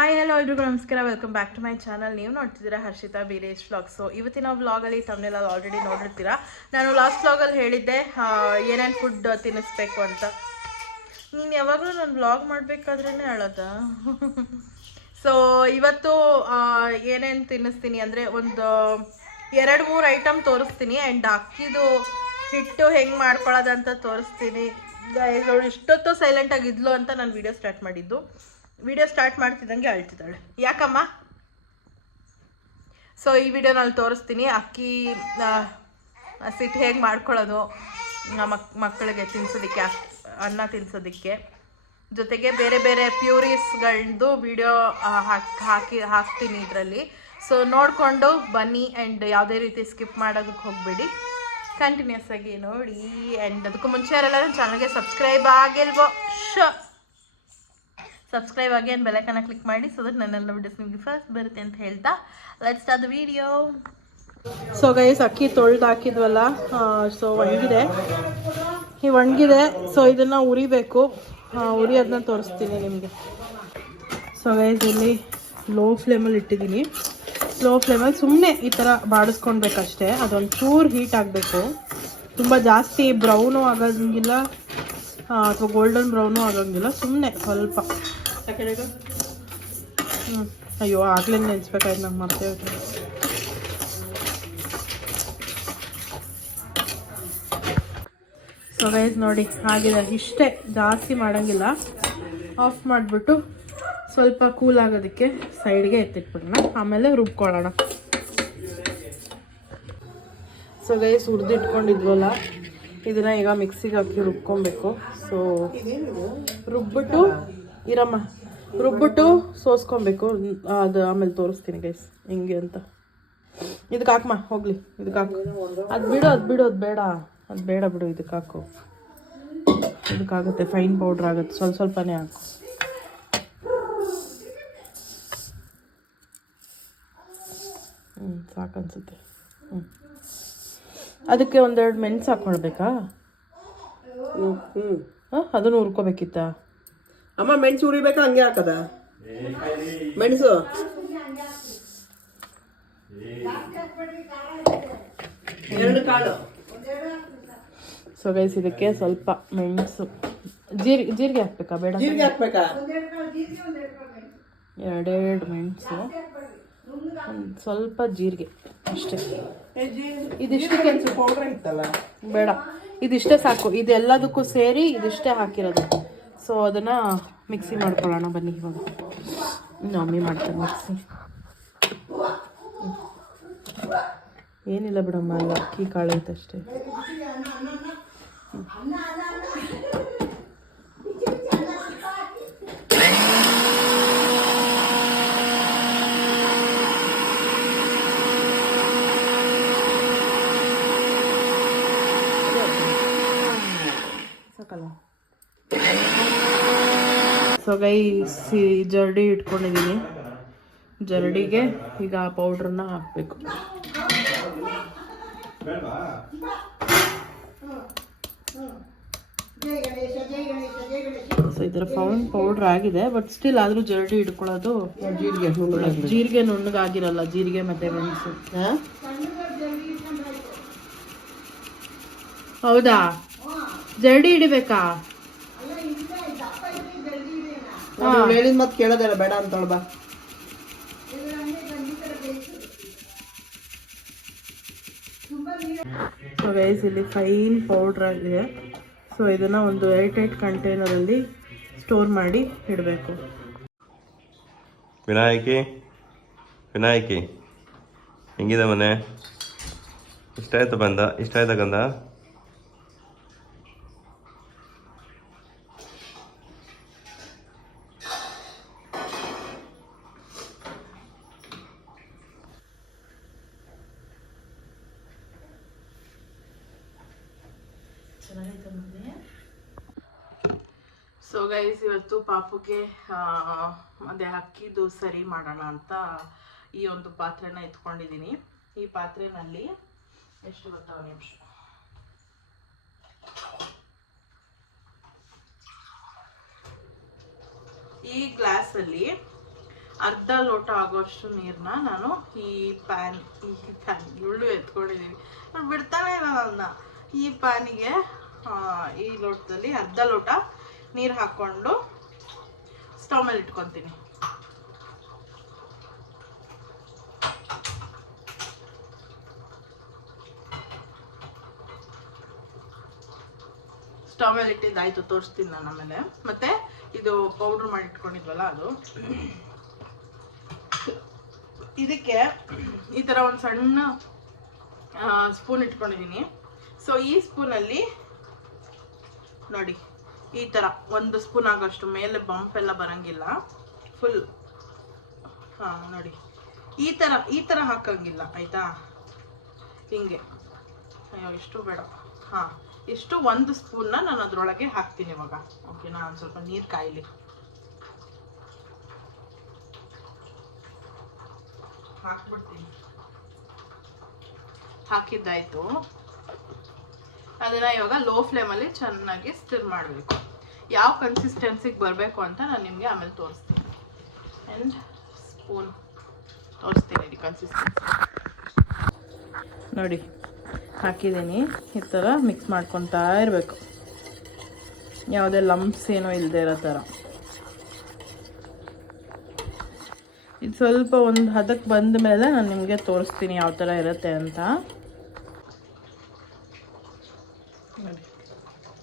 Hi hello ಎಲ್ರಿಗೂ ನಮಸ್ಕಾರ, welcome back to my channel. ನೀವು ನೋಡ್ತಿದ್ದೀರಾ ಹರ್ಷಿತಾ ಬೀರೇಶ್ ವ್ಲಾಗ್. ಸೊ ಇವತ್ತಿನ ವ್ಲಾಗಲ್ಲಿ ತಮ್ಮನೆಲ್ಲ ಆಲ್ರೆಡಿ ನೋಡಿರ್ತೀರಾ. ನಾನು ಲಾಸ್ಟ್ ವ್ಲಾಗಲ್ಲಿ ಹೇಳಿದ್ದೆ ಏನೇನು ಫುಡ್ ತಿನ್ನಿಸ್ಬೇಕು ಅಂತ. ನೀನು ಯಾವಾಗಲೂ ನಾನು ವ್ಲಾಗ್ ಮಾಡಬೇಕಾದ್ರೇ ಹೇಳೋದ. ಸೊ ಇವತ್ತು ಏನೇನು ತಿನ್ನಿಸ್ತೀನಿ ಅಂದರೆ ಒಂದು 2-3 ಐಟಮ್ ತೋರಿಸ್ತೀನಿ. ಆ್ಯಂಡ್ ಅಕ್ಕಿದು ಹಿಟ್ಟು ಹೆಂಗೆ ಮಾಡ್ಕೊಳ್ಳೋದಂತ ತೋರಿಸ್ತೀನಿ. ನೋಡಿ ಇಷ್ಟೊತ್ತು ಸೈಲೆಂಟಾಗಿದ್ಲು ಅಂತ ನಾನು ವೀಡಿಯೋ ಸ್ಟಾರ್ಟ್ ಮಾಡಿದ್ದು. ವಿಡಿಯೋ ಸ್ಟಾರ್ಟ್ ಮಾಡ್ತಿದ್ದಂಗೆ ಅಳ್ತಿದ್ದಾಳೆ. ಯಾಕಮ್ಮ? ಸೊ ಈ ವಿಡಿಯೋನಲ್ಲಿ ತೋರಿಸ್ತೀನಿ ಅಕ್ಕಿ ಸಿಟ್ಟು ಹೇಗೆ ಮಾಡ್ಕೊಳ್ಳೋದು ಮಕ್ಕಳಿಗೆ ತಿನ್ಸೋದಕ್ಕೆ, ಅನ್ನ ತಿನ್ಸೋದಕ್ಕೆ. ಜೊತೆಗೆ ಬೇರೆ ಬೇರೆ ಪ್ಯೂರೀಸ್ಗಳದ್ದು ವಿಡಿಯೋ ಹಾಕ್ತೀನಿ ಇದರಲ್ಲಿ. ಸೊ ನೋಡಿಕೊಂಡು ಬನ್ನಿ. ಆ್ಯಂಡ್ ಯಾವುದೇ ರೀತಿ ಸ್ಕಿಪ್ ಮಾಡೋದಕ್ಕೆ ಹೋಗಬೇಡಿ, ಕಂಟಿನ್ಯೂಸ್ ಆಗಿ ನೋಡಿ. ಆ್ಯಂಡ್ ಅದಕ್ಕೂ ಮುಂಚೆ ಯಾರೆಲ್ಲ ನನ್ನ ಚಾನಲ್ಗೆ ಸಬ್ಸ್ಕ್ರೈಬ್ ಆಗಿಲ್ವೋ ಸಬ್ಸ್ಕ್ರೈಬ್ ಆಗಿ ಆ್ಯಂಡ್ ಬೆಲೈಕನ್ನ ಕ್ಲಿಕ್ ಮಾಡಿ, ಸೊ ದಟ್ ನನ್ನೆಲ್ಲ ವಿಡಿಯೋಸ್ ನಿಮಗೆ ಫಸ್ಟ್ ಬರುತ್ತೆ ಅಂತ ಹೇಳ್ತಾ let's start the video. So guys, ಅಕ್ಕಿ ತೊಳೆದು ಹಾಕಿದ್ವಲ್ಲ, ಸೊ ಒಣಗಿದೆ. ಸೊ ಇದನ್ನು ಉರಿಬೇಕು. ಉರಿಯೋದನ್ನ ತೋರಿಸ್ತೀನಿ ನಿಮಗೆ. ಸೊ ಗೈಸ್, ಇಲ್ಲಿ ಲೋ ಫ್ಲೇಮಲ್ಲಿ ಇಟ್ಟಿದ್ದೀನಿ. ಲೋ ಫ್ಲೇಮಲ್ಲಿ ಸುಮ್ಮನೆ ಈ ಥರ ಬಾಡಿಸ್ಕೊಳ್ಬೇಕಷ್ಟೇ. ಅದೊಂದು ಚೂರು ಹೀಟ್ ಆಗಬೇಕು. ತುಂಬ ಜಾಸ್ತಿ ಬ್ರೌನು ಆಗೋಂಗಿಲ್ಲ ಅಥವಾ ಗೋಲ್ಡನ್ ಬ್ರೌನು ಆಗೋಂಗಿಲ್ಲ, ಸುಮ್ಮನೆ ಸ್ವಲ್ಪ. ಅಯ್ಯೋ, ಆಗ್ಲೇ ನೆನೆಸ್ಬೇಕಾಯ್ತು, ನಂಗೆ ಮರ್ತೇ. ಸೊ ಗೈಸ್ ನೋಡಿ, ಆಗಿದೆ. ಇಷ್ಟೇ, ಜಾಸ್ತಿ ಮಾಡೋಂಗಿಲ್ಲ. ಆಫ್ ಮಾಡಿಬಿಟ್ಟು ಸ್ವಲ್ಪ ಕೂಲ್ ಆಗೋದಕ್ಕೆ ಸೈಡ್ಗೆ ಎತ್ತಿಟ್ಬಿಡೋಣ, ಆಮೇಲೆ ರುಬ್ಕೊಳ್ಳೋಣ. ಸೊ ಗೈಸ್, ಹುರಿದಿಟ್ಕೊಂಡಿದ್ವಲ್ಲ, ಇದನ್ನು ಈಗ ಮಿಕ್ಸಿಗೆ ಹಾಕಿ ರುಬ್ಕೊಬೇಕು. ಸೊ ರುಬ್ಬಿಟ್ಟು ಸೋಸ್ಕೊಬೇಕು. ಅದು ಆಮೇಲೆ ತೋರಿಸ್ತೀನಿ ಗೈಸ್ ಹೆಂಗೆ ಅಂತ. ಇದಕ್ಕೆ ಹಾಕಮ್ಮ, ಹೋಗ್ಲಿ, ಇದಕ್ಕೆ ಹಾಕು. ಅದು ಬಿಡು, ಅದು ಬೇಡ ಬಿಡು. ಇದಕ್ಕೆ ಹಾಕು, ಇದಕ್ಕಾಗುತ್ತೆ, ಫೈನ್ ಪೌಡ್ರ್ ಆಗುತ್ತೆ. ಸ್ವಲ್ಪನೇ ಹಾಕು. ಸಾಕನ್ಸುತ್ತೆ. ಅದಕ್ಕೆ 1-2 ಮೆಣಸು ಹಾಕ್ಕೊಳ್ಬೇಕಾ? ಅದನ್ನು ಹುರ್ಕೋಬೇಕಿತ್ತ ಅಮ್ಮ? ಮೆಣಸು ಉರಿಬೇಕಾ ಹಂಗೆ ಹಾಕದ? ಮೆಣಸು ಎರಡು ಕಾಳು. ಸೊ ಗೈಸ್, ಇದಕ್ಕೆ ಸ್ವಲ್ಪ ಮೆಣಸು, ಜೀರಿಗೆ ಹಾಕ್ಬೇಕಾ? ಬೇಡ, ಜೀರಿಗೆ ಹಾಕ್ಬೇಕಾ? 2 ಮೆಣಸು, ಸ್ವಲ್ಪ ಜೀರಿಗೆ ಅಷ್ಟೇ. ಇದಿಷ್ಟಕ್ಕೆ ಪೌಡ್ರ್ ಇತ್ತಲ್ಲ, ಬೇಡ, ಇದಿಷ್ಟೇ ಸಾಕು. ಇದೆಲ್ಲದಕ್ಕೂ ಸೇರಿ ಇದಿಷ್ಟೇ ಹಾಕಿರೋದು. ಸೊ ಅದನ್ನು ಮಿಕ್ಸಿ ಮಾಡ್ಕೊಳ್ಳೋಣ ಬನ್ನಿ. ಇವಾಗ ಮಮ್ಮಿ ಮಾಡ್ತಾರೆ ಮಿಕ್ಸಿ. ಏನಿಲ್ಲ ಬಿಡಮ್ಮ, ಅಲ್ಲಿ ಅಕ್ಕಿ ಕಾಳು ಐತಷ್ಟೇ. ಸಾಕಲ್ಲ. ಸೊ ಗೈಸ್, ಜರಡಿ ಇಟ್ಕೊಂಡಿದ್ದೀನಿ. ಜರಡಿಗೆ ಈಗ ಆ ಪೌಡ್ರನ್ನ ಹಾಕಬೇಕು. ಸೊ ಈ ಥರ ಪೌಡ್ರ್ ಆಗಿದೆ, ಬಟ್ ಸ್ಟಿಲ್ ಆದರೂ ಜರಡಿ ಇಟ್ಕೊಳ್ಳೋದು. ಜೀರಿಗೆ ನುಣ್ಣಗಾಗಿರಲ್ಲ, ಜೀರಿಗೆ ಮತ್ತು ಮೆಣಸು. ಹೌದಾ? ಜರಡಿ ಹಿಡಿಬೇಕಾ? ಹೇಳಿದ ಮತ್ತೆ ಕೇಳೋದಲ್ಲ, ಬೇಡ ಅಂತಳ ಬಾ. ಸೊ ಗೈಸ್, ಇಲ್ಲಿ ಫೈನ್ ಪೌಡ್ರ್ ಆಗಿದೆ. ಸೊ ಇದನ್ನು ಒಂದು ಏರ್ಟೈಟ್ ಕಂಟೈನರಲ್ಲಿ ಸ್ಟೋರ್ ಮಾಡಿ ಇಡಬೇಕು. ವಿನಾಯಕಿ ಹೆಂಗಿದೆ ಮನೆ? ಇಷ್ಟ ಆಯ್ತಾ ಗಂಧ? ಸೊ ಗೈಸ್, ಇವತ್ತು ಪಾಪುಗೆ ಅದೇ ಅಕ್ಕಿದು ಸರಿ ಮಾಡೋಣ ಅಂತ ಈ ಒಂದು ಪಾತ್ರೆನ ಎತ್ಕೊಂಡಿದ್ದೀನಿ. ಈ ಪಾತ್ರೆನಲ್ಲಿ ಎಷ್ಟು ಗೊತ್ತಾ, ನಿಮಿಷ, ಈ ಗ್ಲಾಸಲ್ಲಿ ಅರ್ಧ ಲೋಟ ಆಗೋಷ್ಟು ನೀರನ್ನ ನಾನು ಈ ಪ್ಯಾನ್ ಇಳ್ಳು ಎತ್ಕೊಂಡಿದ್ದೀನಿ, ನಾನು ಬಿಡ್ತಾನೆ ಇಲ್ಲ ನನ್ನ. ಈ ಪ್ಯಾನಿಗೆ ಈ ಲೋಟದಲ್ಲಿ ಅರ್ಧ ಲೋಟ ನೀರು ಹಾಕ್ಕೊಂಡು ಸ್ಟವ್ ಮೇಲೆ ಇಟ್ಕೊತೀನಿ. ಸ್ಟವ್ ಮೇಲೆ ಇಟ್ಟಿದ್ದಾಯ್ತು, ತೋರಿಸ್ತೀನಿ ನಾನು ಆಮೇಲೆ. ಮತ್ತೆ ಇದು ಪೌಡ್ರ್ ಮಾಡಿ ಇಟ್ಕೊಂಡಿದ್ವಲ್ಲ ಅದು, ಇದಕ್ಕೆ ಈ ಥರ ಒಂದು ಸಣ್ಣ ಸ್ಪೂನ್ ಇಟ್ಕೊಂಡಿದ್ದೀನಿ. ಸೊ ಈ ಸ್ಪೂನಲ್ಲಿ ನೋಡಿ ಈ ಥರ 1 ಸ್ಪೂನ್ ಆಗೋಷ್ಟು, ಮೇಲೆ ಬಂಪ್ ಎಲ್ಲ ಬರೋಂಗಿಲ್ಲ, ಫುಲ್ ನೋಡಿ ಈ ಥರ ಹಾಕೋಂಗಿಲ್ಲ ಆಯಿತಾ, ಹಿಂಗೆ. ಅಯ್ಯೋ ಇಷ್ಟು ಬೇಡ, ಇಷ್ಟು 1 ಸ್ಪೂನ್ನ ನಾನು ಅದರೊಳಗೆ ಹಾಕ್ತೀನಿ ಇವಾಗ. ಓಕೆನಾ, ಒಂದು ಸ್ವಲ್ಪ ನೀರು ಕಾಯಲಿ. ಹಾಕ್ಬಿಡ್ತೀನಿ. ಹಾಕಿದ್ದಾಯ್ತು. ಅದನ್ನ ಇವಾಗ ಲೋ ಫ್ಲೇಮಲ್ಲಿ ಚೆನ್ನಾಗಿ ಸ್ಟಿರ್ ಮಾಡಬೇಕು. ಯಾವ ಕನ್ಸಿಸ್ಟೆನ್ಸಿಗೆ ಬರಬೇಕು ಅಂತ ನಾನು ನಿಮಗೆ ಆಮೇಲೆ ತೋರಿಸ್ತೀನಿ. ಆ್ಯಂಡ್ ಸ್ಪೂನ್ ತೋರಿಸ್ತೀನಿ ಕನ್ಸಿಸ್ಟೆನ್ಸಿ ನೋಡಿ. ಹಾಕಿದ್ದೀನಿ, ಈ ಥರ ಮಿಕ್ಸ್ ಮಾಡ್ಕೊತಾ ಇರಬೇಕು, ಯಾವುದೇ ಲಂಪ್ಸ್ ಏನೋ ಇಲ್ಲದೆ ಇರೋ ಥರ. ಇದು ಸ್ವಲ್ಪ ಒಂದು ಹದಕ್ಕೆ ಬಂದ ಮೇಲೆ ನಾನು ನಿಮಗೆ ತೋರಿಸ್ತೀನಿ ಯಾವ ಥರ ಇರುತ್ತೆ ಅಂತ. ನೋಡಿ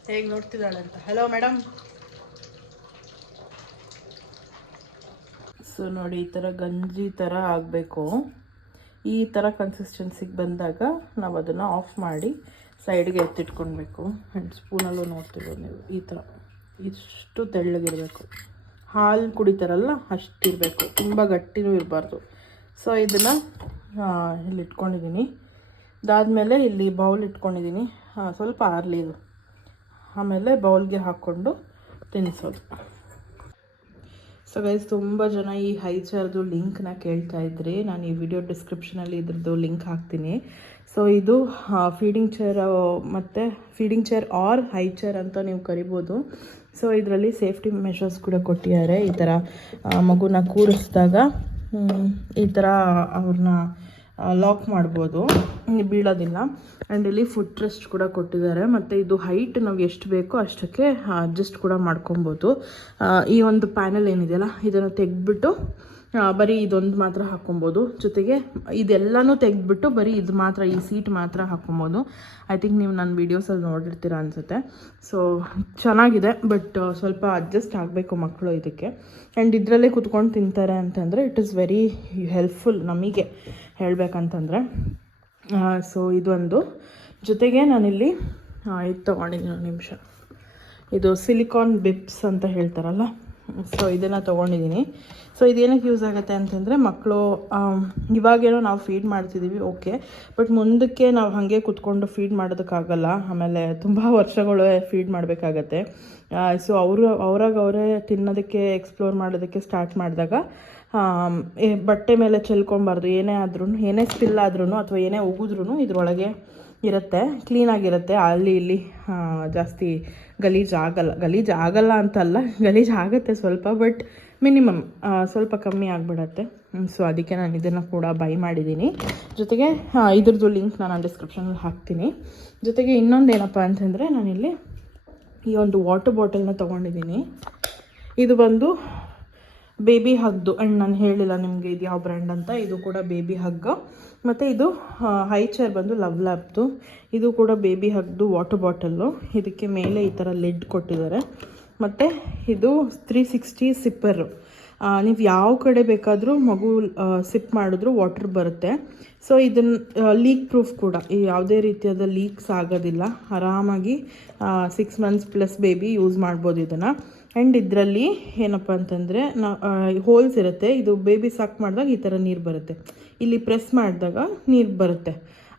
ಹೇಗೆ ನೋಡ್ತಿದ್ದಾಳೆ ಅಂತ. Hello madam. ಸೊ ನೋಡಿ, ಈ ಥರ ಗಂಜಿ ಥರ ಆಗಬೇಕು. ಈ ಥರ ಕನ್ಸಿಸ್ಟೆನ್ಸಿಗೆ ಬಂದಾಗ ನಾವು ಅದನ್ನು ಆಫ್ ಮಾಡಿ ಸೈಡ್ಗೆ ಎತ್ತಿಟ್ಕೊಳ್ಬೇಕು. ಆ್ಯಂಡ್ ಸ್ಪೂನಲ್ಲೂ ನೋಡ್ತಿರ್ಬೋದು ನೀವು, ಈ ಥರ ಇಷ್ಟು ತೆಳ್ಳಗಿರಬೇಕು. ಹಾಲು ಕುಡಿತಾರಲ್ಲ ಅಷ್ಟಿರಬೇಕು, ತುಂಬ ಗಟ್ಟಿನೂ ಇರಬಾರ್ದು. ಸೊ ಇದನ್ನು ಇಲ್ಲಿ ಇಟ್ಕೊಂಡಿದ್ದೀನಿ. ಅದಾದಮೇಲೆ ಇಲ್ಲಿ ಬೌಲ್ ಇಟ್ಕೊಂಡಿದ್ದೀನಿ, ಸ್ವಲ್ಪ ಆರಲಿ ಇದು. ಆಮೇಲೆ ಬೌಲ್ಗೆ ಹಾಕ್ಕೊಂಡು ತಿನ್ನಿಸೋದು. ಸೊ ಗೈಸ್, ತುಂಬ ಜನ ಈ ಹೈಚರ್ದು ಲಿಂಕ್ನ ಕೇಳ್ತಾ ಇದ್ರಿ. ನಾನು ಈ ವಿಡಿಯೋ ಡಿಸ್ಕ್ರಿಪ್ಷನಲ್ಲಿ ಇದ್ರದ್ದು ಲಿಂಕ್ ಹಾಕ್ತೀನಿ. ಸೊ ಇದು ಫೀಡಿಂಗ್ ಚೇರ್ ಮತ್ತು ಫೀಡಿಂಗ್ ಚೇರ್ ಆರ್ ಹೈಚರ್ ಅಂತ ನೀವು ಕರಿಬೋದು. ಸೊ ಇದರಲ್ಲಿ ಸೇಫ್ಟಿ ಮೆಷರ್ಸ್ ಕೂಡ ಕೊಟ್ಟಿದ್ದಾರೆ. ಈ ಥರ ಮಗುನ ಕೂರಿಸಿದಾಗ ಈ ಥರ ಅವ್ರನ್ನ ಲಾಕ್ ಮಾಡ್ಬೋದು, ಬೀಳೋದಿಲ್ಲ. ಆ್ಯಂಡ್ ಇಲ್ಲಿ ಫುಟ್ ರೆಸ್ಟ್ ಕೂಡ ಕೊಟ್ಟಿದ್ದಾರೆ. ಮತ್ತು ಇದು ಹೈಟ್ ನಾವು ಎಷ್ಟು ಬೇಕೋ ಅಷ್ಟಕ್ಕೆ ಅಡ್ಜಸ್ಟ್ ಕೂಡ ಮಾಡ್ಕೊಬೋದು. ಈ ಒಂದು ಪ್ಯಾನಲ್ ಏನಿದೆಯಲ್ಲ ಇದನ್ನು ತೆಗೆದ್ಬಿಟ್ಟು ಬರೀ ಇದೊಂದು ಮಾತ್ರ ಹಾಕ್ಕೊಬೋದು. ಜೊತೆಗೆ ಇದೆಲ್ಲನೂ ತೆಗೆದ್ಬಿಟ್ಟು ಬರೀ ಇದು ಮಾತ್ರ, ಈ ಸೀಟ್ ಮಾತ್ರ ಹಾಕ್ಕೊಬೋದು. ಐ ಥಿಂಕ್ ನೀವು ನನ್ನ ವೀಡಿಯೋಸಲ್ಲಿ ನೋಡಿರ್ತೀರ ಅನಿಸುತ್ತೆ. ಸೊ ಚೆನ್ನಾಗಿದೆ, ಬಟ್ ಸ್ವಲ್ಪ ಅಡ್ಜಸ್ಟ್ ಆಗಬೇಕು ಮಕ್ಕಳು ಇದಕ್ಕೆ. ಆ್ಯಂಡ್ ಇದರಲ್ಲೇ ಕುತ್ಕೊಂಡು ತಿಂತಾರೆ ಅಂತಂದರೆ ಇಟ್ ಈಸ್ ವೆರಿ ಹೆಲ್ಪ್ಫುಲ್ ನಮಗೆ ಹೇಳಬೇಕಂತಂದರೆ. ಸೊ ಇದೊಂದು. ಜೊತೆಗೆ ನಾನಿಲ್ಲಿ ಇದು ತೊಗೊಂಡಿದ್ದೀನಿ, ಒಂದು ನಿಮಿಷ. ಇದು ಸಿಲಿಕಾನ್ ಬಿಪ್ಸ್ ಅಂತ ಹೇಳ್ತಾರಲ್ಲ, ಸೊ ಇದನ್ನು ತೊಗೊಂಡಿದ್ದೀನಿ. ಸೊ ಇದೇನಕ್ಕೆ ಯೂಸ್ ಆಗುತ್ತೆ ಅಂತಂದರೆ, ಮಕ್ಕಳು ಇವಾಗೇನೋ ನಾವು ಫೀಡ್ ಮಾಡ್ತಿದ್ದೀವಿ ಓಕೆ, ಬಟ್ ಮುಂದಕ್ಕೆ ನಾವು ಹಾಗೆ ಕುತ್ಕೊಂಡು ಫೀಡ್ ಮಾಡೋದಕ್ಕಾಗಲ್ಲ. ಆಮೇಲೆ ತುಂಬ ವರ್ಷಗಳು ಫೀಡ್ ಮಾಡಬೇಕಾಗತ್ತೆ. ಸೊ ಅವರೇ ತಿನ್ನೋದಕ್ಕೆ ಎಕ್ಸ್ಪ್ಲೋರ್ ಮಾಡೋದಕ್ಕೆ ಸ್ಟಾರ್ಟ್ ಮಾಡಿದಾಗ ಬಟ್ಟೆ ಮೇಲೆ ಚೆಲ್ಕೊಬಾರ್ದು. ಏನೇ ಸ್ಪಿಲ್ ಆದ್ರೂ ಅಥವಾ ಏನೇ ಉಗಿದ್ರೂ ಇದರೊಳಗೆ ಇರುತ್ತೆ, ಕ್ಲೀನಾಗಿರುತ್ತೆ. ಅಲ್ಲಿ ಇಲ್ಲಿ ಜಾಸ್ತಿ ಗಲೀಜಾಗಲ್ಲ ಅಂತಲ್ಲ, ಗಲೀಜಾಗುತ್ತೆ ಸ್ವಲ್ಪ, ಬಟ್ ಮಿನಿಮಮ್ ಸ್ವಲ್ಪ ಕಮ್ಮಿ ಆಗಿಬಿಡತ್ತೆ. ಸೊ ಅದಕ್ಕೆ ನಾನು ಇದನ್ನು ಕೂಡ ಬೈ ಮಾಡಿದ್ದೀನಿ. ಜೊತೆಗೆ ಇದ್ರದ್ದು ಲಿಂಕ್ ನಾನು ಡಿಸ್ಕ್ರಿಪ್ಷನಲ್ಲಿ ಹಾಕ್ತೀನಿ. ಜೊತೆಗೆ ಇನ್ನೊಂದು ಏನಪ್ಪ ಅಂತಂದರೆ, ನಾನಿಲ್ಲಿ ಈ ಒಂದು ವಾಟರ್ ಬಾಟಲ್ನ ತೊಗೊಂಡಿದ್ದೀನಿ. ಇದು ಬಂದು ಬೇಬಿ ಹಗ್ದು. ಆ್ಯಂಡ್ ನಾನು ಹೇಳಿಲ್ಲ ನಿಮಗೆ ಇದು ಯಾವ ಬ್ರ್ಯಾಂಡ್ ಅಂತ. ಇದು ಕೂಡ ಬೇಬಿ ಹಗ್ಗ. ಮತ್ತು ಇದು ಹೈಚರ್ ಬಂದು ಲವ್ ಲ್ಯಾಬ್ದು. ಇದು ಕೂಡ ಬೇಬಿ ಹಗ್ದು ವಾಟರ್ ಬಾಟಲ್ಲು. ಇದಕ್ಕೆ ಮೇಲೆ ಈ ಥರ ಲಿಡ್ ಕೊಟ್ಟಿದ್ದಾರೆ. ಮತ್ತು ಇದು 360 ಸಿಪ್ಪರು. ನೀವು ಯಾವ ಕಡೆ ಬೇಕಾದರೂ ಮಗು ಸಿಪ್ ಮಾಡಿದ್ರೂ ವಾಟರ್ ಬರುತ್ತೆ. ಸೊ ಇದನ್ನು ಲೀಕ್ ಪ್ರೂಫ್ ಕೂಡ, ಯಾವುದೇ ರೀತಿಯಾದ ಲೀಕ್ಸ್ ಆಗೋದಿಲ್ಲ. ಆರಾಮಾಗಿ 6 ಮಂತ್ಸ್ ಪ್ಲಸ್ ಬೇಬಿ ಯೂಸ್ ಮಾಡ್ಬೋದು ಇದನ್ನು. ಆ್ಯಂಡ್ ಇದರಲ್ಲಿ ಏನಪ್ಪ ಅಂತಂದರೆ ಹೋಲ್ಸ್ ಇರುತ್ತೆ. ಇದು ಬೇಬಿ ಸಾಕ್ ಮಾಡಿದಾಗ ಈ ಥರ ನೀರು ಬರುತ್ತೆ. ಇಲ್ಲಿ ಪ್ರೆಸ್ ಮಾಡಿದಾಗ ನೀರು ಬರುತ್ತೆ,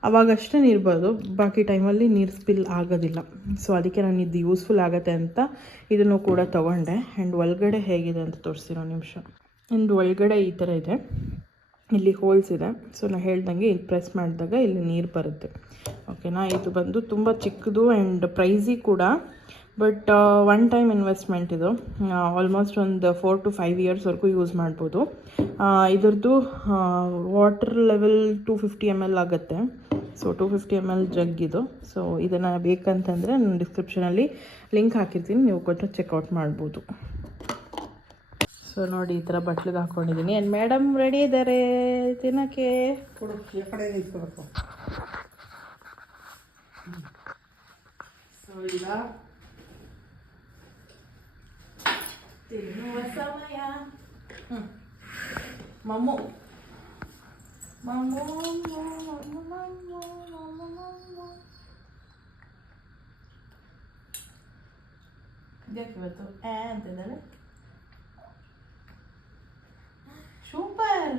ಅವಾಗಷ್ಟೇ ನೀರು ಬರೋದು, ಬಾಕಿ ಟೈಮಲ್ಲಿ ನೀರು ಸ್ಪಿಲ್ ಆಗೋದಿಲ್ಲ. ಸೊ ಅದಕ್ಕೆ ನಾನು ಇದು ಯೂಸ್ಫುಲ್ ಆಗುತ್ತೆ ಅಂತ ಇದನ್ನು ಕೂಡ ತೊಗೊಂಡೆ. ಆ್ಯಂಡ್ ಒಳಗಡೆ ಹೇಗಿದೆ ಅಂತ ತೋರಿಸ್ತೀನಿ ಒಂದು ನಿಮಿಷ. ಆ್ಯಂಡ್ ಒಳಗಡೆ ಈ ಥರ ಇದೆ, ಇಲ್ಲಿ ಹೋಲ್ಸ್ ಇದೆ. ಸೊ ನಾನು ಹೇಳ್ದಂಗೆ ಇಲ್ಲಿ ಪ್ರೆಸ್ ಮಾಡಿದಾಗ ಇಲ್ಲಿ ನೀರು ಬರುತ್ತೆ. ಓಕೆನಾ. ಇದು ಬಂದು ತುಂಬ ಚಿಕ್ಕದು ಆ್ಯಂಡ್ ಪ್ರೈಸಿ ಕೂಡ, ಬಟ್ ಒನ್ ಟೈಮ್ ಇನ್ವೆಸ್ಟ್ಮೆಂಟ್ ಇದು. ಆಲ್ಮೋಸ್ಟ್ ಒಂದು 4 to 5 ಇಯರ್ಸ್ವರೆಗೂ ಯೂಸ್ ಮಾಡ್ಬೋದು. ಇದ್ರದ್ದು ವಾಟರ್ ಲೆವೆಲ್ 250 ml ಆಗುತ್ತೆ. ಸೊ 250 ml ಜಗ್ ಇದು. ಸೊ ಇದನ್ನು ಬೇಕಂತಂದರೆ ನಾನು ಡಿಸ್ಕ್ರಿಪ್ಷನಲ್ಲಿ ಲಿಂಕ್ ಹಾಕಿರ್ತೀನಿ, ನೀವು ಕೊಟ್ಟು ಚೆಕ್ಔಟ್ ಮಾಡ್ಬೋದು. ಸೊ ನೋಡಿ, ಈ ಥರ ಬಟ್ಲಿಗೆ ಹಾಕ್ಕೊಂಡಿದ್ದೀನಿ. ಆ್ಯಂಡ್ ಮೇಡಮ್ ರೆಡಿ ಇದ್ದಾರೆ ತಿನ್ನೋಕ್ಕೆ. ಸೊ ಈಗ ತಿನ್ನುವ ಸಮಯ. ಮಮ್ಮು ಮಮ್ಮು ಮಮ್ಮು ಮಮ್ಮು ಮಮ್ಮು. ಇದಕ್ಕೆ ಇವತ್ತು ಅಂತಿದ್ದಾಳೆ. Super,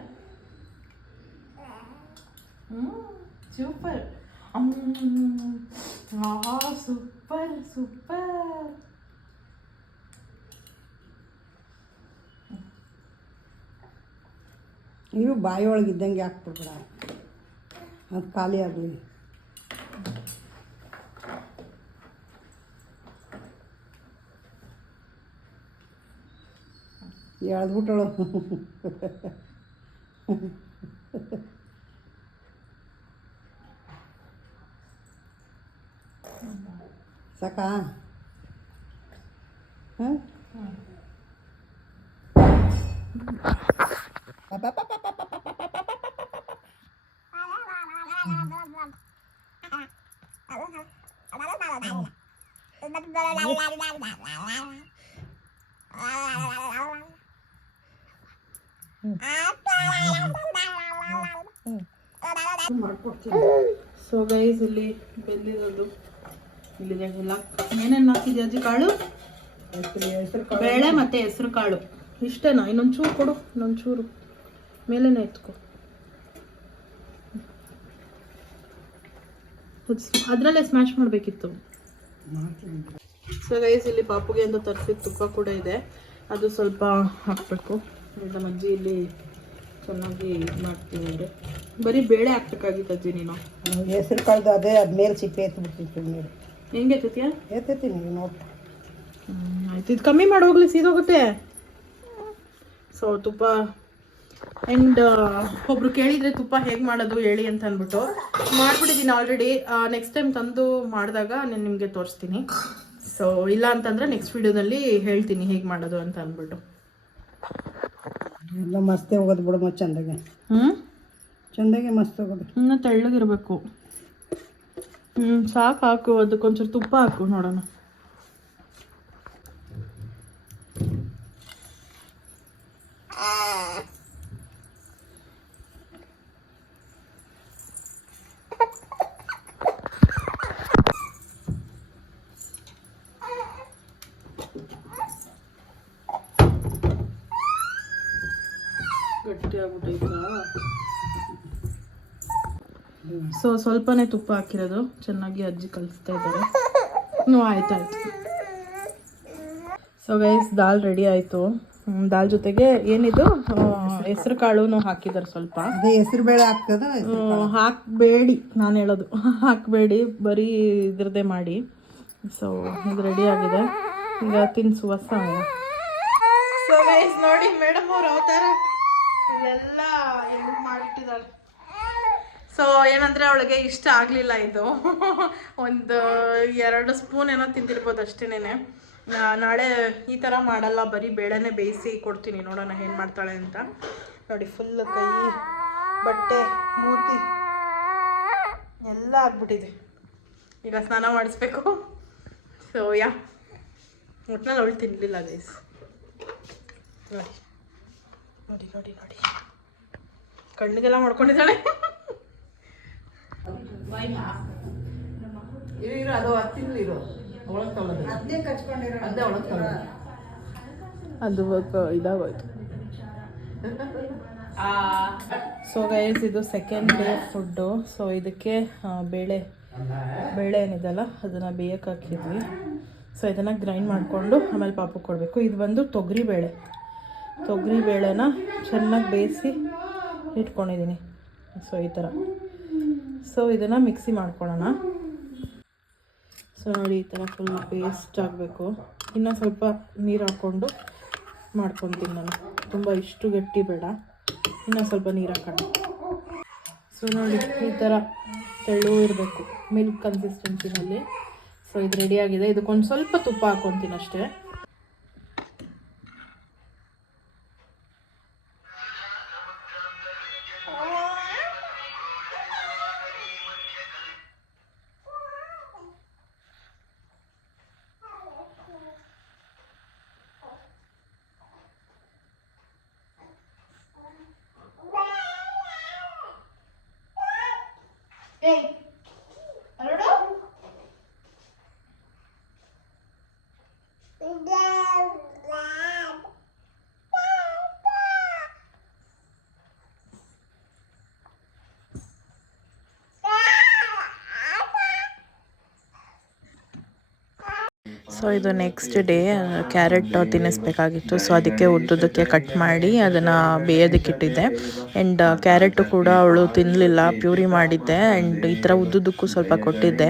super, super super. ನೀವು ಬಾಯಿ ಒಳಗಿದ್ದಂಗೆ ಹಾಕ್ಬಿಡ್ಬೇಡ, ಅದು ಖಾಲಿ ಆಗಲಿ. ಎಳ್ದ್ಬಿಟ್ಟಳು. ಸಾಕಾ? ಹಾಂ, ಸೊ ಗೈಸ್, ಇಲ್ಲಿ ಬೆಂದಿರೋದು ಇಲ್ಲಿದೆ ಎಲ್ಲ. ಏನೇನು ಹಾಕಿದ್ಯಾ ಅಜ್ಜಿ? ಕಾಳು, ಬೇಳೆ ಮತ್ತು ಹೆಸರು ಕಾಳು. ಇಷ್ಟೇನಾ? ಇನ್ನೊಂದು ಚೂರು ಕೊಡು, ಇನ್ನೊಂದು ಚೂರು ಮೇಲೇನೆ ಎತ್ಕೊ. ಅದರಲ್ಲೇ ಸ್ಮ್ಯಾಶ್ ಮಾಡಬೇಕಿತ್ತು. ಸೊ ಗೈಸ್, ಇಲ್ಲಿ ಪಾಪುಗೆ ಅಂತ ತರಿಸಿದ ತುಪ್ಪ ಕೂಡ ಇದೆ, ಅದು ಸ್ವಲ್ಪ ಹಾಕಬೇಕು. ನಮ್ಮ ಅಜ್ಜಿ ಇಲ್ಲಿ ಚೆನ್ನಾಗಿ ಮಾಡ್ತೀನಿ ಅಂದರೆ ಬರೀ ಬೇಳೆ ಹಾಕ್ಬೇಕಾಗಿತ್ತು ಅಜ್ಜಿ ನೀನು. ಹೆಸರು ಕಾಳ್ದು ಅದೇ ಅದ್ಮೇಲೆ ಸಿಪ್ಪೆ ಎತ್ಬಿಡ್ತಿತ್ತು ಮೇಲೆ. ಹೆಂಗೆ ಎತ್ತತ್ತೀಯ? ಎತ್ತೀನಿ ನೀವು ನೋಡಿ. ಆಯ್ತು, ಇದು ಕಮ್ಮಿ ಮಾಡಿ ಹೋಗ್ಲಿ, ಸೀದೋಗುತ್ತೆ. ಸೊ ತುಪ್ಪ ಆ್ಯಂಡ್ ಒಬ್ರು ಕೇಳಿದರೆ ತುಪ್ಪ ಹೇಗೆ ಮಾಡೋದು ಹೇಳಿ ಅಂತ ಅಂದ್ಬಿಟ್ಟು ಮಾಡಿಬಿಟ್ಟಿದ್ದೀನಿ ಆಲ್ರೆಡಿ. ನೆಕ್ಸ್ಟ್ ಟೈಮ್ ತಂದು ಮಾಡಿದಾಗ ನಾನು ನಿಮಗೆ ತೋರಿಸ್ತೀನಿ. ಸೊ ಇಲ್ಲ ಅಂತಂದರೆ ನೆಕ್ಸ್ಟ್ ವಿಡಿಯೋದಲ್ಲಿ ಹೇಳ್ತೀನಿ ಹೇಗೆ ಮಾಡೋದು ಅಂತ ಅಂದ್ಬಿಟ್ಟು. ಎಲ್ಲ ಮಸ್ತೆ ಹೋಗೋದು ಬಿಡಮ್ಮ, ಚಂದಾಗೆ. ಚಂದಾಗೆ ಮಸ್ತ್ ಹೋಗೋದು. ಇನ್ನು ತೆಳ್ಳಗಿರಬೇಕು. ಸಾಕು, ಹಾಕು, ಅದಕ್ಕೊಂಚೂರು ತುಪ್ಪ ಹಾಕು ನೋಡೋಣ. ಗಟ್ಟಿ ಆಗ್ಬಿಟ್ಟೈತಾ? ಸೊ ಸ್ವಲ್ಪನೇ ತುಪ್ಪ ಹಾಕಿರೋದು, ಚೆನ್ನಾಗಿ ಅಜ್ಜಿ ಕಲಿಸ್ತಾ ಇದ್ದಾರೆ. ಆಯ್ತಾಯ್ತು. ಸೊ ಗೈಸ್, ದಾಲ್ ರೆಡಿ ಆಯಿತು. ದಾಲ್ ಜೊತೆಗೆ ಏನಿದು ಹೆಸರು ಕಾಳು ಹಾಕಿದ್ದಾರೆ ಸ್ವಲ್ಪ. ಅದೇ ಹೆಸರು ಬೇಳೆ ಹಾಕ್ತದ. ಹಾಕಬೇಡಿ, ನಾನು ಹೇಳೋದು ಹಾಕಬೇಡಿ, ಬರೀ ಇದ್ರದ್ದೇ ಮಾಡಿ. ಸೊ ಇದು ರೆಡಿ ಆಗಿದೆ, ಈಗ ತಿನ್ಸುವ ಸಮಯ. ಸೊ ಗೈಸ್ ನೋಡಿ, ಮೇಡಮ್ ಅವ್ರು ಅವತಾರ ಇಲ್ಲೆಲ್ಲ ಹೆಂಗ್ ಮಾಡಿಟ್ಟಿದ್ದಾಳೆ. ಸೊ ಏನಂದರೆ ಅವಳಿಗೆ ಇಷ್ಟ ಆಗಲಿಲ್ಲ ಇದು. ಒಂದು 2 ಸ್ಪೂನ್ ಏನೋ ತಿಂದಿರ್ಬೋದು ಅಷ್ಟೇನೆ. ನಾಳೆ ಈ ಥರ ಮಾಡಲ್ಲ, ಬರೀ ಬೇಳೆನೇ ಬೇಯಿಸಿ ಕೊಡ್ತೀನಿ, ನೋಡೋಣ ಏನು ಮಾಡ್ತಾಳೆ ಅಂತ. ನೋಡಿ, ಫುಲ್ ಕೈ, ಬಟ್ಟೆ, ಮೂತಿ ಎಲ್ಲ ಆಗ್ಬಿಟ್ಟಿದೆ. ಈಗ ಸ್ನಾನ ಮಾಡಿಸ್ಬೇಕು. ಸೊ ಒಟ್ಟಿನಲ್ಲಿ ಅವಳು ತಿನ್ನಲಿಲ್ಲ ಗೈಸ್. ನೋಡಿ ನೋಡಿ ನೋಡಿ ನೋಡಿ, ಕಣ್ಣಿಗೆಲ್ಲ ಮಾಡ್ಕೊಂಡಿದ್ದಾಳೆ. ಅದು ಇದಾಗೋಯ್ತು. ಸೊ ಗೈಸ್, ಇದು ಸೆಕೆಂಡ್ ಡೇ ಫುಡ್ಡು. ಸೊ ಇದಕ್ಕೆ ಬೇಳೆ ಏನಿದೆಲ್ಲ ಅದನ್ನು ಬೇಯಕ್ಕೆ ಹಾಕಿದ್ವಿ. ಸೊ ಇದನ್ನು ಗ್ರೈಂಡ್ ಮಾಡಿಕೊಂಡು ಆಮೇಲೆ ಪಾಪಕ್ಕೆ ಕೊಡಬೇಕು. ಇದು ಬಂದು ತೊಗರಿ ಬೇಳೆನ ಚೆನ್ನಾಗಿ ಬೇಯಿಸಿ ಇಟ್ಕೊಂಡಿದ್ದೀನಿ. ಸೊ ಈ ಥರ ಸೊ ಇದನ್ನು ಮಿಕ್ಸಿ ಮಾಡ್ಕೊಳ್ಳೋಣ. ಸೊ ನೋಡಿ ಈ ಥರ ಫುಲ್ ಪೇಸ್ಟ್ ಆಗಬೇಕು. ಇನ್ನು ಸ್ವಲ್ಪ ನೀರು ಹಾಕ್ಕೊಂಡು ಮಾಡ್ಕೊತೀನಿ ನಾನು. ತುಂಬ ಇಷ್ಟು ಗಟ್ಟಿ ಬೇಡ, ಇನ್ನೂ ಸ್ವಲ್ಪ ನೀರು ಹಾಕೋಣ. ಸೊ ನೋಡಿ ಈ ಥರ ತೆಳು ಇರಬೇಕು, ಮಿಲ್ಕ್ ಕನ್ಸಿಸ್ಟೆನ್ಸಿನಲ್ಲಿ. ಸೊ ಇದು ರೆಡಿಯಾಗಿದೆ. ಇದಕ್ಕೊಂದು ಸ್ವಲ್ಪ ತುಪ್ಪ ಹಾಕ್ಕೊತೀನಿ ಅಷ್ಟೇ. ಸೊ ಇದು ನೆಕ್ಸ್ಟ್ ಡೇ ಕ್ಯಾರೆಟ್ ತಿನ್ನಿಸ್ಬೇಕಾಗಿತ್ತು. ಸೊ ಅದಕ್ಕೆ ಉದ್ದುದಕ್ಕೆ ಕಟ್ ಮಾಡಿ ಅದನ್ನು ಬೇಯೋದಕ್ಕೆ ಇಟ್ಟಿದ್ದೆ. ಆ್ಯಂಡ್ ಕ್ಯಾರೆಟು ಕೂಡ ಅವಳು ತಿನ್ನಲಿಲ್ಲ, ಪ್ಯೂರಿ ಮಾಡಿದ್ದೆ. ಆ್ಯಂಡ್ ಈ ಥರ ಉದ್ದುದಕ್ಕೂ ಸ್ವಲ್ಪ ಕೊಟ್ಟಿದ್ದೆ,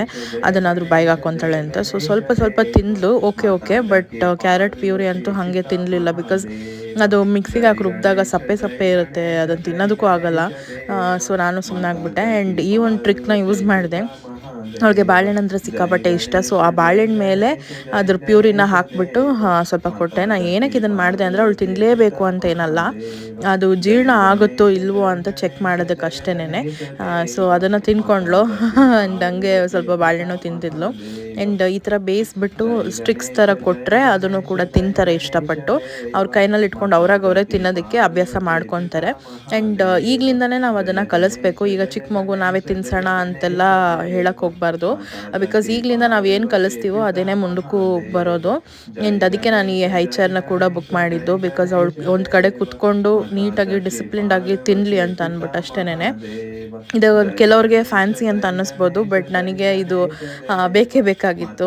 ಅದನ್ನಾದರೂ ಬಾಯಿಗೆ ಹಾಕ್ಕೊತಾಳೆ ಅಂತ. ಸೊ ಸ್ವಲ್ಪ ತಿಂದಳು, ಓಕೆ. ಬಟ್ ಕ್ಯಾರೆಟ್ ಪ್ಯೂರಿ ಅಂತೂ ಹಾಗೆ ತಿನ್ನಲಿಲ್ಲ. ಬಿಕಾಸ್ ಅದು ಮಿಕ್ಸಿಗೆ ಹಾಕಿ ರುಬ್ಬಿದಾಗ ಸಪ್ಪೆ ಇರುತ್ತೆ, ಅದನ್ನು ತಿನ್ನೋದಕ್ಕೂ ಆಗೋಲ್ಲ. ಸೊ ನಾನು ಸುಮ್ಮನಾಗ್ಬಿಟ್ಟೆ. ಆ್ಯಂಡ್ ಈ ಒಂದು ಟ್ರಿಕ್ನ ಯೂಸ್ ಮಾಡಿದೆ. ಅವಳಿಗೆ ಬಾಳೆಹಣ್ಣು ಅಂದರೆ ಸಿಕ್ಕಾಪಟ್ಟೆ ಇಷ್ಟ. ಸೊ ಆ ಬಾಳೆಹಣ್ಣು ಮೇಲೆ ಅದ್ರ ಪ್ಯೂರಿನ ಹಾಕಿಬಿಟ್ಟು ಸ್ವಲ್ಪ ಕೊಟ್ಟೆ. ನಾನು ಏನಕ್ಕೆ ಇದನ್ನು ಮಾಡಿದೆ ಅಂದರೆ ಅವಳು ತಿನ್ನಲೇಬೇಕು ಅಂತ ಏನಲ್ಲ, ಅದು ಜೀರ್ಣ ಆಗುತ್ತೋ ಇಲ್ವೋ ಅಂತ ಚೆಕ್ ಮಾಡೋದಕ್ಕೆ ಅಷ್ಟೇನೆ. ಸೊ ಅದನ್ನು ತಿನ್ಕೊಂಡ್ಳು. ಆ್ಯಂಡ್ ಹಂಗೆ ಸ್ವಲ್ಪ ಬಾಳೆಹಣ್ಣು ತಿಂತಿದ್ಲು. ಆ್ಯಂಡ್ ಈ ಥರ ಬೇಯಿಸ್ಬಿಟ್ಟು ಸ್ಟ್ರಿಕ್ಸ್ ಥರ ಕೊಟ್ಟರೆ ಅದನ್ನು ಕೂಡ ತಿಂತಾರೆ ಇಷ್ಟಪಟ್ಟು. ಅವ್ರ ಕೈನಲ್ಲಿ ಇಟ್ಕೊಂಡು ಅವರೇ ತಿನ್ನೋದಕ್ಕೆ ಅಭ್ಯಾಸ ಮಾಡ್ಕೊತಾರೆ. ಆ್ಯಂಡ್ ಈಗಲಿಂದನೇ ನಾವು ಅದನ್ನು ಕಲಿಸ್ಬೇಕು. ಈಗ ಚಿಕ್ಕ ಮಗು ನಾವೇ ತಿನ್ಸೋಣ ಅಂತೆಲ್ಲ ಹೇಳಕ್ಕೆ ಹೋಗಬಾರ್ದು. ಬಿಕಾಸ್ ಈಗಲಿಂದ ನಾವು ಏನು ಕಲಿಸ್ತೀವೋ ಅದೇನೇ ಮುಂದಕ್ಕೂ ಬರೋದು. ಆ್ಯಂಡ್ ಅದಕ್ಕೆ ನಾನು ಈ ಹೈ ಚೇರ್ನ ಕೂಡ ಬುಕ್ ಮಾಡಿದ್ದು. ಬಿಕಾಸ್ ಅವಳು ಒಂದು ಕಡೆ ಕುತ್ಕೊಂಡು ನೀಟಾಗಿ ಡಿಸಿಪ್ಲಿನ್ಡಾಗಿ ತಿನ್ನಲಿ ಅಂತ ಅಂದ್ಬಿಟ್ಟು ಅಷ್ಟೇನೆ. ಇದು ಕೆಲವ್ರಿಗೆ ಫ್ಯಾನ್ಸಿ ಅಂತ ಅನ್ನಿಸ್ಬೋದು, ಬಟ್ ನನಗೆ ಇದು ಬೇಕೇ ಬೇಕಾಗಿತ್ತು.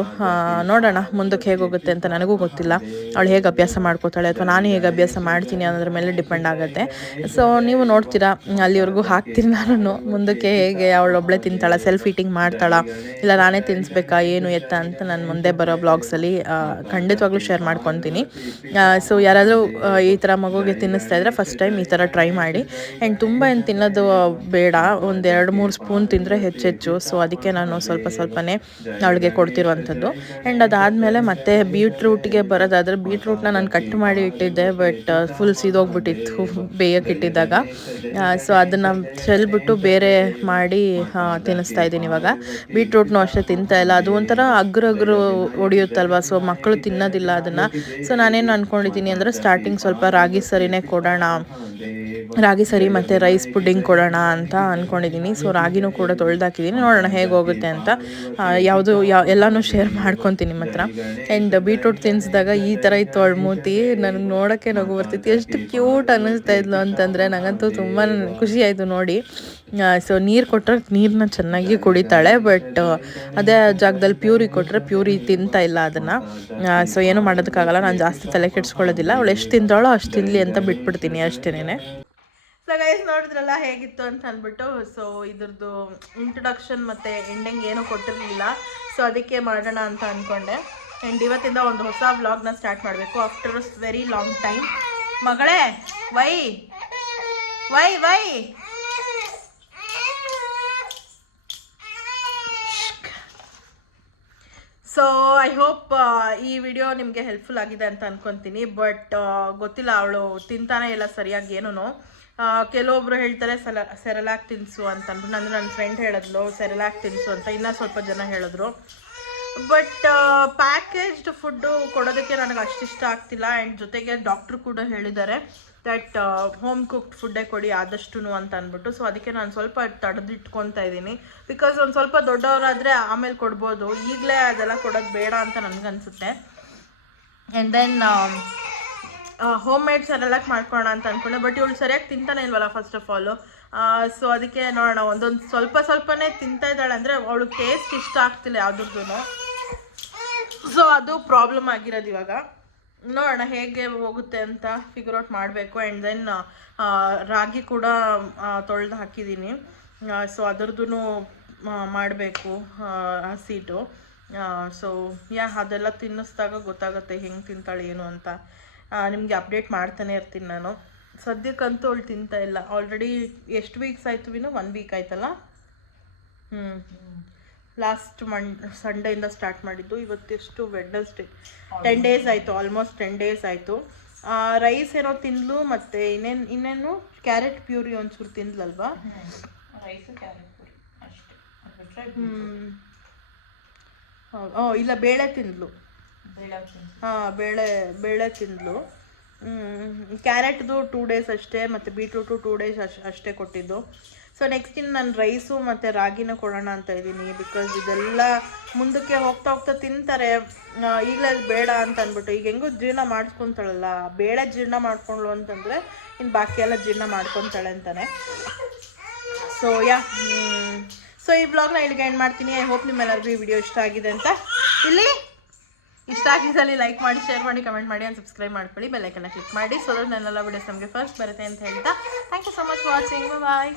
ನೋಡೋಣ ಮುಂದಕ್ಕೆ ಹೇಗೋಗುತ್ತೆ ಅಂತ ನನಗೂ ಗೊತ್ತಿಲ್ಲ. ಅವಳು ಹೇಗೆ ಅಭ್ಯಾಸ ಮಾಡ್ಕೋತಾಳೆ ಅಥವಾ ನಾನು ಹೇಗೆ ಅಭ್ಯಾಸ ಮಾಡ್ತೀನಿ ಅನ್ನೋದ್ರ ಮೇಲೆ ಡಿಪೆಂಡ್ ಆಗುತ್ತೆ. ಸೊ ನೀವು ನೋಡ್ತೀರಾ, ಅಲ್ಲಿವರೆಗೂ ಹಾಕ್ತೀನಿ ನಾನು. ಮುಂದಕ್ಕೆ ಹೇಗೆ ಅವಳೊಬ್ಬಳೇ ತಿಂತಾಳ, ಸೆಲ್ಫ್ ಈಟಿಂಗ್ ಮಾಡ್ತಾಳ, ಇಲ್ಲ ನಾನೇ ತಿನ್ನಿಸ್ಬೇಕಾ ಏನು ಎತ್ತ ಅಂತ ನಾನು ಮುಂದೆ ಬರೋ ಬ್ಲಾಗ್ಸಲ್ಲಿ ಖಂಡಿತವಾಗ್ಲೂ ಶೇರ್ ಮಾಡ್ಕೊತೀನಿ. ಸೊ ಯಾರಾದರೂ ಈ ಥರ ಮಗುಗೆ ತಿನ್ನಿಸ್ತಾ ಇದ್ದರೆ ಫಸ್ಟ್ ಟೈಮ್ ಈ ಥರ ಟ್ರೈ ಮಾಡಿ. ಆ್ಯಂಡ್ ತುಂಬ ಏನು ತಿನ್ನೋದು ಬೇಡ, ಒಂದು 2-3 ಸ್ಪೂನ್ ತಿಂದರೆ ಹೆಚ್ಚು. ಸೊ ಅದಕ್ಕೆ ನಾನು ಸ್ವಲ್ಪನೇ ಅವಳಿಗೆ ಕೊಡ್ತಿರುವಂಥದ್ದು. ಆ್ಯಂಡ್ ಅದಾದಮೇಲೆ ಮತ್ತೆ ಬೀಟ್ರೂಟ್ಗೆ ಬರೋದಾದರೆ, ಬೀಟ್ರೂಟ್ನ ನಾನು ಕಟ್ ಮಾಡಿ ಇಟ್ಟಿದ್ದೆ, ಬಟ್ ಫುಲ್ ಸೀದೋಗ್ಬಿಟ್ಟಿತ್ತು ಬೇಯಕ್ಕೆ ಇಟ್ಟಿದ್ದಾಗ. ಸೊ ಅದನ್ನು ಚೆಲ್ಬಿಟ್ಟು ಬೇರೆ ಮಾಡಿ ತಿನ್ನಿಸ್ತಾ ಇದ್ದೀನಿ ಇವಾಗ. ಬೀಟ್ರೂಟ್ನೂ ಅಷ್ಟೇ ತಿಂತಾ ಇಲ್ಲ, ಅದು ಒಂಥರ ಅಗ್ರು ಹೊಡಿಯುತ್ತಲ್ವ. ಸೊ ಮಕ್ಕಳು ತಿನ್ನೋದಿಲ್ಲ ಅದನ್ನು. ಸೊ ನಾನೇನು ಅಂದ್ಕೊಂಡಿದ್ದೀನಿ ಅಂದರೆ ಸ್ಟಾರ್ಟಿಂಗ್ ಸ್ವಲ್ಪ ರಾಗಿ ಸರಿ ಮತ್ತು ರೈಸ್ ಪುಡ್ಡಿಂಗ್ ಕೊಡೋಣ ಅಂತ ಅಂದ್ಕೊಂಡಿದ್ದೀನಿ. ಸೊ ರಾಗಿನೂ ಕೂಡ ತೊಳೆದಾಕಿದ್ದೀನಿ, ನೋಡೋಣ ಹೇಗೆ ಹೋಗುತ್ತೆ ಅಂತ. ಎಲ್ಲನೂ ಶೇರ್ ಮಾಡ್ಕೊತೀನಿ ನಿಮ್ಮ ಹತ್ರ. ಆ್ಯಂಡ್ ಬೀಟ್ರೂಟ್ ತಿನ್ನಿಸಿದಾಗ ಈ ಥರ ಇತ್ತು ಅವಳು ಮೂತಿ. ನನಗೆ ನೋಡೋಕ್ಕೆ ನಗು ಬರ್ತಿತ್ತು, ಎಷ್ಟು ಕ್ಯೂಟ್ ಅನ್ನಿಸ್ತಾ ಇದ್ಲು ಅಂತಂದರೆ. ನನಗಂತೂ ತುಂಬ ಖುಷಿ ಆಯಿತು ನೋಡಿ. ಸೊ ನೀರು ಕೊಟ್ಟರೆ ನೀರನ್ನ ಚೆನ್ನಾಗಿ ಕುಡಿತಾಳೆ, ಬಟ್ ಅದೇ ಜಾಗದಲ್ಲಿ ಪ್ಯೂರಿ ಕೊಟ್ಟರೆ ಪ್ಯೂರಿ ತಿಂತಾ ಇಲ್ಲ ಅದನ್ನು. ಸೊ ಏನೂ ಮಾಡೋದಕ್ಕಾಗಲ್ಲ, ನಾನು ಜಾಸ್ತಿ ತಲೆ ಕೆಡಿಸ್ಕೊಳ್ಳೋದಿಲ್ಲ. ಅವಳು ಎಷ್ಟು ತಿಂತಾಳೋ ಅಷ್ಟು ತಿನ್ನಲಿ ಅಂತ ಬಿಟ್ಬಿಡ್ತೀನಿ ಅಷ್ಟೇನೆ. ಸೊ ಗೈಸ್ ನೋಡಿದ್ರಲ್ಲ ಹೇಗಿತ್ತು ಅಂತ ಅಂದ್ಬಿಟ್ಟು. ಸೊ ಇದ್ರದ್ದು ಇಂಟ್ರೊಡಕ್ಷನ್ ಮತ್ತು ಎಂಡಿಂಗ್ ಏನೂ ಕೊಟ್ಟಿರಲಿಲ್ಲ, ಸೊ ಅದಕ್ಕೆ ಮಾಡೋಣ ಅಂತ ಅಂದ್ಕೊಂಡೆ. ಆ್ಯಂಡ್ ಇವತ್ತಿಂದ ಒಂದು ಹೊಸ ವ್ಲಾಗ್ನ ಸ್ಟಾರ್ಟ್ ಮಾಡಬೇಕು ಆಫ್ಟರ್ ವೆರಿ ಲಾಂಗ್ ಟೈಮ್. ಮಗಳೇ ವೈ ಸೊ ಐ ಹೋಪ್ ಈ ವಿಡಿಯೋ ನಿಮಗೆ ಹೆಲ್ಪ್ಫುಲ್ ಆಗಿದೆ ಅಂತ ಅಂದ್ಕೊತೀನಿ. ಬಟ್ ಗೊತ್ತಿಲ್ಲ, ಅವಳು ತಿಂತಾನೆ ಇಲ್ಲ ಸರಿಯಾಗಿ ಏನೂ. ಕೆಲವೊಬ್ರು ಹೇಳ್ತಾರೆ ಸೆರೆಲಾಕ್ ತಿನ್ನಿಸು ಅಂತ ಅಂದ್ಬಿಟ್ಟು. ನನ್ನ ಫ್ರೆಂಡ್ ಹೇಳಿದ್ಲು ಸೆರೆಲಾಕ್ ತಿನ್ನಿಸು ಅಂತ, ಇನ್ನೂ ಸ್ವಲ್ಪ ಜನ ಹೇಳಿದ್ರು. ಬಟ್ ಪ್ಯಾಕೇಜ್ಡ್ ಫುಡ್ಡು ಕೊಡೋದಕ್ಕೆ ನನಗೆ ಅಷ್ಟಿಷ್ಟ ಆಗ್ತಿಲ್ಲ. ಆ್ಯಂಡ್ ಜೊತೆಗೆ ಡಾಕ್ಟ್ರು ಕೂಡ ಹೇಳಿದ್ದಾರೆ ದಟ್ ಹೋಮ್ ಕುಕ್ಡ್ ಫುಡ್ಡೇ ಕೊಡಿ ಆದಷ್ಟು ಅಂತ ಅಂದ್ಬಿಟ್ಟು. ಸೊ ಅದಕ್ಕೆ ನಾನು ಸ್ವಲ್ಪ ತಡೆದಿಟ್ಕೊತಾ ಇದ್ದೀನಿ. ಬಿಕಾಸ್ ಒಂದು ಸ್ವಲ್ಪ ದೊಡ್ಡವರಾದರೆ ಆಮೇಲೆ ಕೊಡ್ಬೋದು, ಈಗಲೇ ಅದೆಲ್ಲ ಕೊಡೋದು ಬೇಡ ಅಂತ ನನಗನ್ಸುತ್ತೆ. ಆ್ಯಂಡ್ ದೆನ್ ಹೋಮ್ ಮೇಡ್ ಸೆರೆಲಾಕ್ ಮಾಡ್ಕೊಳ್ಳೋಣ ಅಂತ ಅಂದ್ಕೊಂಡೆ. ಬಟ್ ಇವಳು ಸರಿಯಾಗಿ ತಿಂತಾನೆ ಇಲ್ವಲ್ಲ ಫಸ್ಟ್ ಆಫ್ ಆಲು. ಸೊ ಅದಕ್ಕೆ ನೋಡೋಣ, ಒಂದೊಂದು ಸ್ವಲ್ಪನೇ ತಿಂತಾ ಇದ್ದಾಳೆ. ಅಂದರೆ ಅವಳು ಟೇಸ್ಟ್ ಇಷ್ಟ ಆಗ್ತಿಲ್ಲ ಯಾವುದ್ರದ್ದು. ಸೊ ಅದು ಪ್ರಾಬ್ಲಮ್ ಆಗಿರೋದು ಇವಾಗ. ನೋಡೋಣ ಹೇಗೆ ಹೋಗುತ್ತೆ ಅಂತ ಫಿಗರ್ ಔಟ್ ಮಾಡಬೇಕು. ಆ್ಯಂಡ್ ದೆನ್ ರಾಗಿ ಕೂಡ ತೊಳೆದು ಹಾಕಿದ್ದೀನಿ. ಸೊ ಅದರದ್ದು ಮಾಡಬೇಕು ಹಸಿಟ್ಟು. ಸೊ ಅದೆಲ್ಲ ತಿನ್ನಿಸ್ದಾಗ ಗೊತ್ತಾಗುತ್ತೆ ಹೆಂಗೆ ತಿಂತಾಳೆ ಏನು ಅಂತ. ನಿಮಗೆ ಅಪ್ಡೇಟ್ ಮಾಡ್ತಾನೆ ಇರ್ತೀನಿ ನಾನು. ಸದ್ಯಕ್ಕಂತೂ ಅವಳು ತಿಂತಾ ಇಲ್ಲ. ಆಲ್ರೆಡಿ ಎಷ್ಟು ವೀಕ್ಸ್ ಆಯಿತು ವಿನು? 1 ವೀಕ್ ಆಯ್ತಲ್ಲ. ಲಾಸ್ಟ್ ಸಂಡೇಯಿಂದ ಸ್ಟಾರ್ಟ್ ಮಾಡಿದ್ದು. ಇವತ್ತೆಷ್ಟು ವೆಡ್ನೆಸ್ಡೇ. 10 ಡೇಸ್ ಆಯಿತು, ಆಲ್ಮೋಸ್ಟ್ 10 ಡೇಸ್ ಆಯಿತು. ರೈಸ್ ಏನೋ ತಿಂದ್ಲು, ಮತ್ತು ಇನ್ನೇನು ಕ್ಯಾರೆಟ್ ಪ್ಯೂರಿ ಒಂಚೂರು ತಿಂದ್ಲಲ್ವಾ? ರೈಸು ಕ್ಯಾರೆಟ್ ಪೂರಿ ಅಷ್ಟೇ. ಅದು ಬಿಟ್ಟರೆ ಇಲ್ಲ, ಬೇಳೆ ತಿಂದ್ಲು. ಬೇಳೆ ಬೇಳೆ ತಿಂದ್ಲು. ಕ್ಯಾರೆಟ್ದು 2 ಡೇಸ್ ಅಷ್ಟೇ, ಮತ್ತು ಬೀಟ್ರೂಟು 2 ಡೇಸ್ ಅಷ್ಟೇ ಕೊಟ್ಟಿದ್ದು. ಸೊ ನೆಕ್ಸ್ಟ್ ಇನ್ನು ನಾನು ರೈಸು ಮತ್ತು ರಾಗಿನ ಕೊಡೋಣ ಅಂತ ಇದ್ದೀನಿ. ಬಿಕಾಸ್ ಇದೆಲ್ಲ ಮುಂದಕ್ಕೆ ಹೋಗ್ತಾ ಹೋಗ್ತಾ ತಿಂತಾರೆ. ಈಗಲೇ ಅದು ಬೇಡ ಅಂತ ಅಂದ್ಬಿಟ್ಟು, ಈಗ ಹೆಂಗೂ ಜೀರ್ಣ ಮಾಡಿಸ್ಕೊತಾಳಲ್ಲ, ಬೇಳೆ ಜೀರ್ಣ ಮಾಡ್ಕೊಂಡ್ಳು ಅಂತಂದರೆ ಇನ್ನು ಬಾಕಿ ಎಲ್ಲ ಜೀರ್ಣ ಮಾಡ್ಕೊತಾಳೆ ಅಂತಾನೆ. ಸೊ ಈ ಬ್ಲಾಗ್ನ ಇಲ್ಲಿಗೆ ಎಂಡ್ ಮಾಡ್ತೀನಿ. ಐ ಹೋಪ್ ನಿಮ್ಮೆಲ್ಲರಿಗೂ ಈ ವಿಡಿಯೋ ಇಷ್ಟ ಆಗಿದೆ ಅಂತ. ಇಷ್ಟ ಆಗಿದ್ದಲ್ಲಿ ಲೈಕ್ ಮಾಡಿ, ಶೇರ್ ಮಾಡಿ, ಕಮೆಂಟ್ ಮಾಡಿ, and ಸಬ್ಸ್ಕ್ರೈಬ್ ಮಾಡ್ಕೊಳ್ಳಿ. ಬೆಲ್ ಐಕನ್ನ ಕ್ಲಿಕ್ ಮಾಡಿ, ಸೊ ದಟ್ ನನ್ನೆಲ್ಲ ವಿಡಿಯೋಸ್ ನಮಗೆ ಫಸ್ಟ್ ಬರುತ್ತೆ ಅಂತ ಹೇಳ್ತಾ thank you so much for watching. Bye.